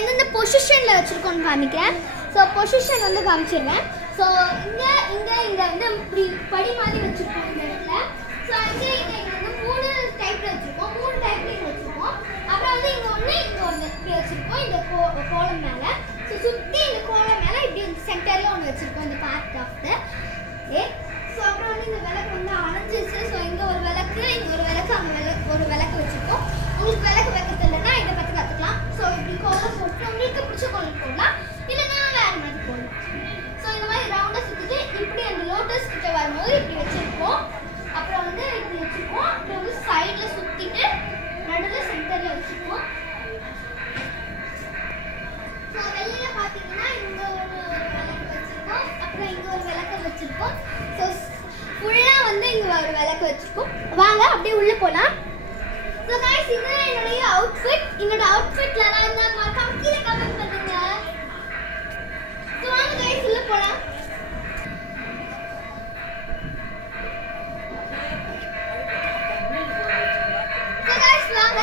எந்தெந்த பொசிஷனில் வச்சுருக்கோன்னு காமிக்கிறேன். ஸோ பொசிஷன் வந்து காமிச்சிடுறேன். ஸோ இங்கே வந்து இப்படி படி மாதிரி வச்சுருக்கோம் இந்த இடத்துல. ஸோ இங்கே வந்து 3 டைப்பில் வச்சுருக்கோம், 3 டைப்லையும் வச்சுருக்கோம். அப்புறம் வந்து இங்கே ஒன்று இப்படி வச்சுருக்கோம் இந்த கோலம் மேலே. ஸோ சுற்றி இந்த கோலம் மேலே இப்படி வந்து சென்டரில் ஒன்று வச்சுருக்கோம் இந்த part of the A. So அப்புறம் வந்து இந்த விளக்கு வந்து அணைஞ்சிச்சு. ஸோ இங்கே ஒரு விளக்கு, இங்கே ஒரு விளக்கு, அங்கே ஒரு விளக்கு வச்சுருக்கோம். உங்களுக்கு விளக்கு வைக்க தெரியலன்னா இதை பற்றி கற்றுக்கலாம். ஸோ இப்படி கோலம் போட்டு உங்களுக்கு பிடிச்ச கோலம் போடலாம், இல்லைன்னா வேறு மாதிரி போடலாம். ஸோ இந்த மாதிரி ரவுண்டாக சுற்றிட்டு இப்படி அந்த லோட்டஸ் கிட்ட வரும்போது இப்படி வச்சுருப்போம். அப்புறம் வந்து இப்படி வச்சுருப்போம். அப்புறம் வந்து சைடில் சுற்றிட்டு நடுவில் சென்டரில் வச்சுருப்போம். ஸோ வெளியில் பார்த்தீங்கன்னா இங்கே ஒரு விளக்கு வச்சுருக்கோம், அப்புறம் இங்கே ஒரு விளக்கு வச்சுருக்கோம். ஸோ ஃபுல்லாக வந்து இங்கே ஒரு விளக்கு வச்சுருக்கோம். வாங்க அப்படியே உள்ளே போகலாம். ஸோ गाइस இதுதான் என்னுடைய அவுட்ஃபிட். என்னோட அவுட்ஃபிட்ல நான் இந்த மறக்காம கீழே கமெண்ட் பண்ணுங்க. ஸோ வாங்க गाइस உள்ள போலாம். ஸோ गाइस வாங்க.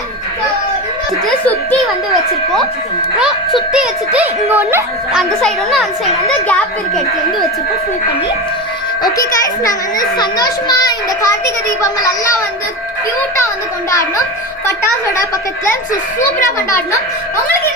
ஸோ சுத்தி வந்து வச்சிருக்கோம். அப்புறம் சுத்தி வச்சுட்டு இங்க ஒன்று அந்த சைடு ஒன்று அந்த சைடு வந்து கேப் இருக்க இடத்துல வந்து வச்சிருக்கோம் ஃபுல் பண்ணி. ஓகே गाइस நாங்கள் வந்து சந்தோஷமா இந்த கார்த்திகை தீபம் நல்லா வந்து கியூட்டா வந்து கொண்டாடணும் பட்டாசோட பக்கத்துல. சூப்பரா கொண்டாடணும். உங்களுக்கு